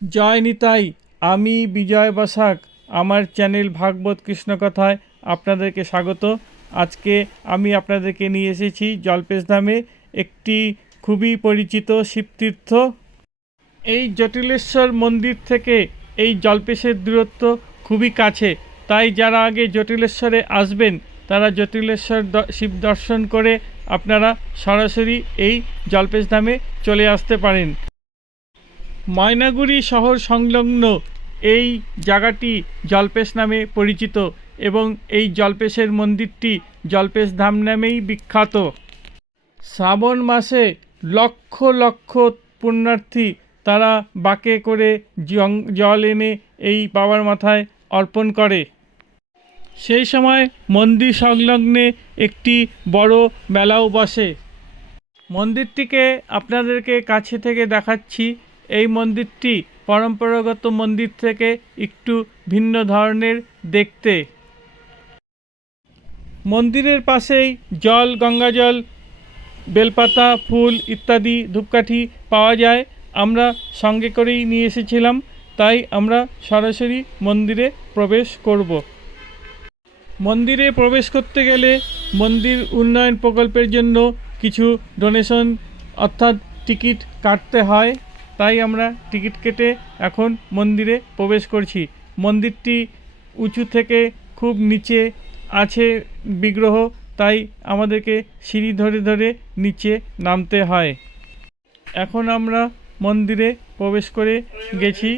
জয় নিতাই। আমি বিজয় বসাক। আমার চ্যানেল ভাগবত কৃষ্ণ কথায় আপনাদেরকে স্বাগত। আজকে আমি আপনাদেরকে নিয়ে এসেছি জল্পেশ ধামে একটি খুবই পরিচিত শিবতীর্থ। এই জটিলেশ্বর মন্দির থেকে এই জল্পেশের দূরত্ব খুবই কাছে, তাই যারা আগে জটিলেশ্বরে আসবেন তারা জটিলেশ্বর শিব দর্শন করে আপনারা সরাসরি এই জল্পেশ ধামে চলে আসতে পারেন। ময়নাগুড়ি শহর সংলগ্ন এই জায়গাটি জল্পেশ নামে পরিচিত এবং এই জল্পেশের মন্দিরটি জল্পেশ ধাম নামেই বিখ্যাত। শ্রাবণ মাসে লক্ষ লক্ষ পুণ্যার্থী তারা বাঁকে করে জল এনে এই বাবার মাথায় অর্পণ করে। সেই সময় মন্দির সংলগ্নে একটি বড় মেলাও বসে। মন্দিরটিকে আপনাদেরকে কাছে থেকে দেখাচ্ছি। এই মন্দিরটি পরম্পরাগত মন্দির থেকে একটু ভিন্ন ধরনের দেখতে। মন্দিরের পাশেই জল, গঙ্গাজল, বেলপাতা, ফুল ইত্যাদি ধূপকাঠি পাওয়া যায়। আমরা সঙ্গে করেই নিয়ে এসেছিলাম, তাই আমরা সরাসরি মন্দিরে প্রবেশ করব। মন্দিরে প্রবেশ করতে গেলে মন্দির উন্নয়ন প্রকল্পের জন্য কিছু ডোনেশন অর্থাৎ টিকিট কাটতে হয়, তাই আমরা টিকিট কেটে এখন মন্দিরে প্রবেশ করছি। মন্দিরটি উঁচু থেকে খুব নিচে আছে বিগ্রহ, তাই আমাদেরকে সিঁড়ি ধরে ধরে নিচে নামতে হয়। এখন আমরা মন্দিরে প্রবেশ করে গেছি।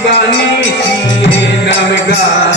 दिवानी नाम गा